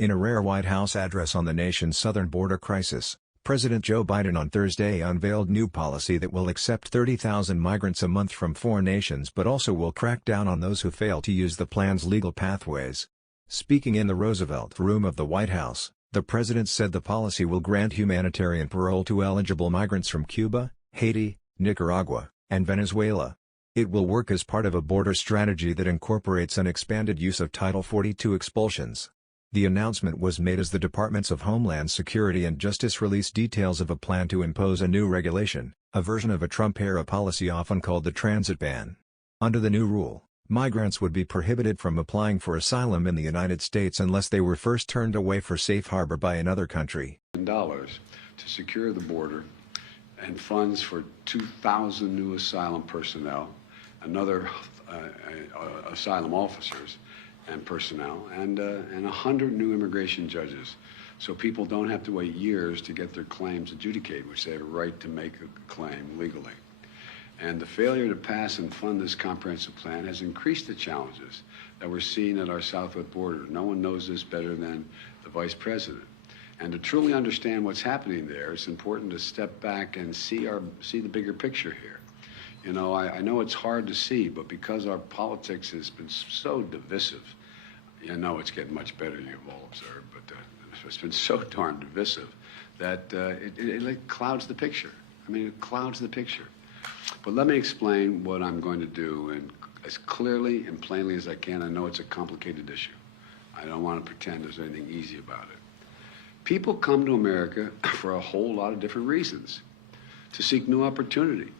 In a rare White House address on the nation's southern border crisis, President Joe Biden on Thursday unveiled new policy that will accept 30,000 migrants a month from foreign nations but also will crack down on those who fail to use the plan's legal pathways. Speaking in the Roosevelt Room of the White House, the president said the policy will grant humanitarian parole to eligible migrants from Cuba, Haiti, Nicaragua, and Venezuela. It will work as part of a border strategy that incorporates an expanded use of Title 42 expulsions. The announcement was made as the Departments of Homeland Security and Justice released details of a plan to impose a new regulation, a version of a Trump-era policy often called the transit ban. Under the new rule, migrants would be prohibited from applying for asylum in the United States unless they were first turned away for safe harbor by another country. $1 to secure the border and funds for 2,000 new asylum personnel, another asylum officers and personnel, and 100 new immigration judges, so people don't have to wait years to get their claims adjudicated, which they have a right to make a claim legally. And the failure to pass and fund this comprehensive plan has increased the challenges that we're seeing at our southwest border. No one knows this better than the Vice President. And to truly understand what's happening there, it's important to step back and see the bigger picture here. You know, I know it's hard to see, but because our politics has been so divisive, you know it's getting much better, you've all observed, but it's been so darn divisive that it clouds the picture. I mean, it clouds the picture. But let me explain what I'm going to do and as clearly and plainly as I can. I know it's a complicated issue. I don't want to pretend there's anything easy about it. People come to America for a whole lot of different reasons, to seek new opportunity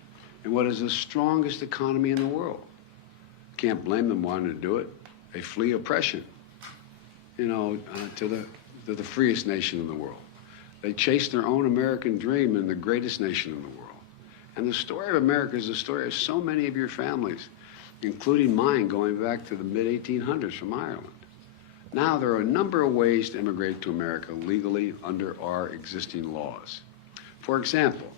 in what is the strongest economy in the world. Can't blame them wanting to do it. They flee oppression, you know, to the freest nation in the world. They chase their own American dream in the greatest nation in the world. And the story of America is the story of so many of your families, including mine, going back to the mid-1800s from Ireland. Now, there are a number of ways to immigrate to America legally under our existing laws. For example,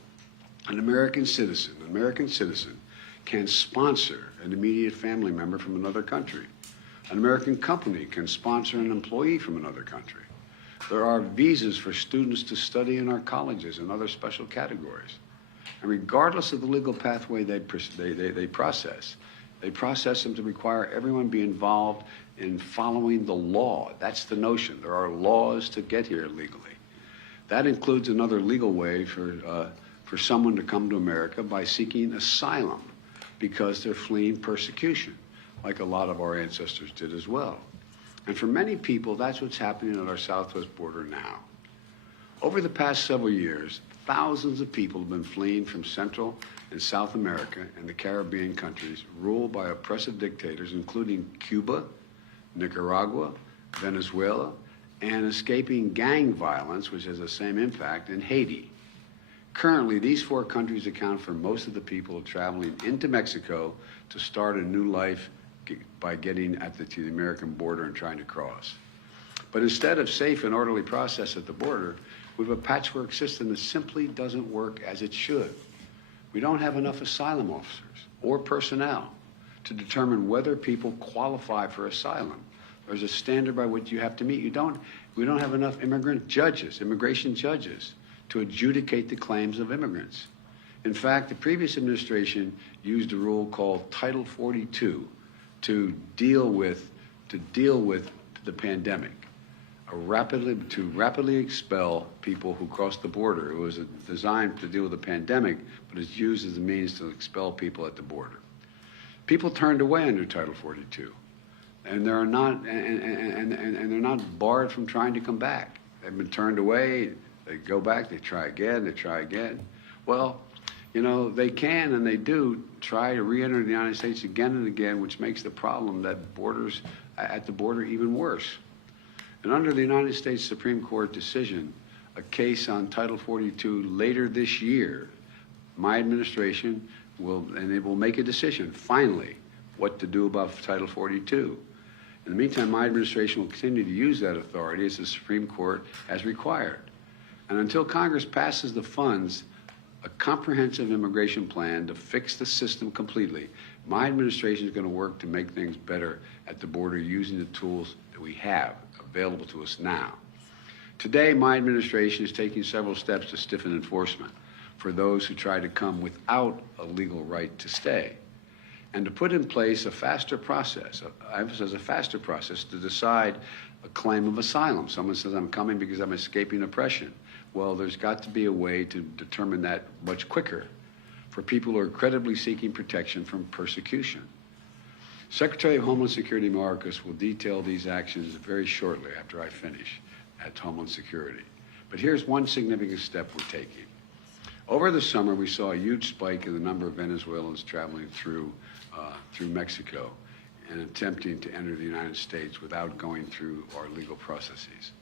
an American citizen can sponsor an immediate family member from another country. An American company can sponsor an employee from another country. There are visas for students to study in our colleges and other special categories. And regardless of the legal pathway they process them to require everyone be involved in following the law. That's the notion. There are laws to get here legally. That includes another legal way for someone to come to America by seeking asylum because they're fleeing persecution, like a lot of our ancestors did as well. And for many people, that's what's happening at our southwest border now. Over the past several years, thousands of people have been fleeing from Central and South America and the Caribbean countries ruled by oppressive dictators, including Cuba, Nicaragua, Venezuela, and escaping gang violence, which has the same impact, in Haiti. Currently, these four countries account for most of the people traveling into Mexico to start a new life by getting to the American border and trying to cross. But instead of safe and orderly process at the border, we have a patchwork system that simply doesn't work as it should. We don't have enough asylum officers or personnel to determine whether people qualify for asylum. There's a standard by which you have to meet. We don't have enough immigration judges, to adjudicate the claims of immigrants. In fact, the previous administration used a rule called Title 42 to deal with the pandemic, to rapidly expel people who crossed the border. It was designed to deal with the pandemic, but it's used as a means to expel people at the border. People turned away under Title 42, and they're not barred from trying to come back. They've been turned away. They go back, they try again. Well, you know, they can and they do try to re-enter the United States again and again, which makes the problem at the border even worse. And under the United States Supreme Court decision, a case on Title 42 later this year, my administration will make a decision, finally, what to do about Title 42. In the meantime, my administration will continue to use that authority as the Supreme Court has required. And until Congress passes the funds, a comprehensive immigration plan to fix the system completely, my administration is going to work to make things better at the border using the tools that we have available to us now. Today, my administration is taking several steps to stiffen enforcement for those who try to come without a legal right to stay, and to put in place a faster process, I emphasize a faster process, to decide a claim of asylum. Someone says, I'm coming because I'm escaping oppression. Well, there's got to be a way to determine that much quicker for people who are credibly seeking protection from persecution. Secretary of Homeland Security Mayorkas will detail these actions very shortly after I finish at Homeland Security. But here's one significant step we're taking. Over the summer, we saw a huge spike in the number of Venezuelans traveling through Mexico and attempting to enter the United States without going through our legal processes.